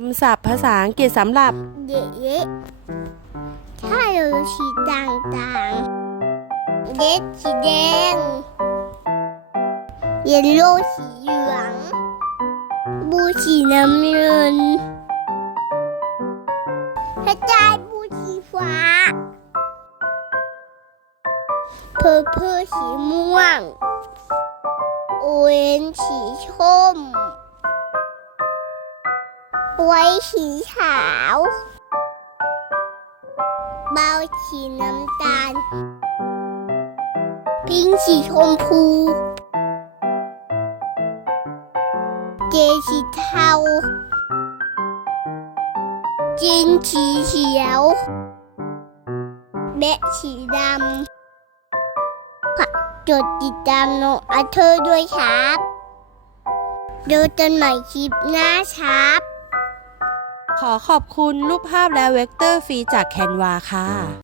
คำศัพท์ภาษาอังกฤษสำหรับเด็กถ้าเราสีต่างๆเด็ดสีแดง เยลโล่สีเหลือง บูสีน้ำเงินกระจายบูสีฟ้า เพอเพอสีม่วง โอเรนจ์สีส้ม ไว้สีขาว เบาสีน้ำตาล พิงค์สีชมพู เจสีเทาจินสีเขียวแบะสีดำฝากจดติดตามน้องอาเธอร์ด้วยครับ ดูกันใหม่คลิปหน้าครับ ขอขอบคุณรูปภาพและเวกเตอร์ฟรีจากแคนวาค่ะ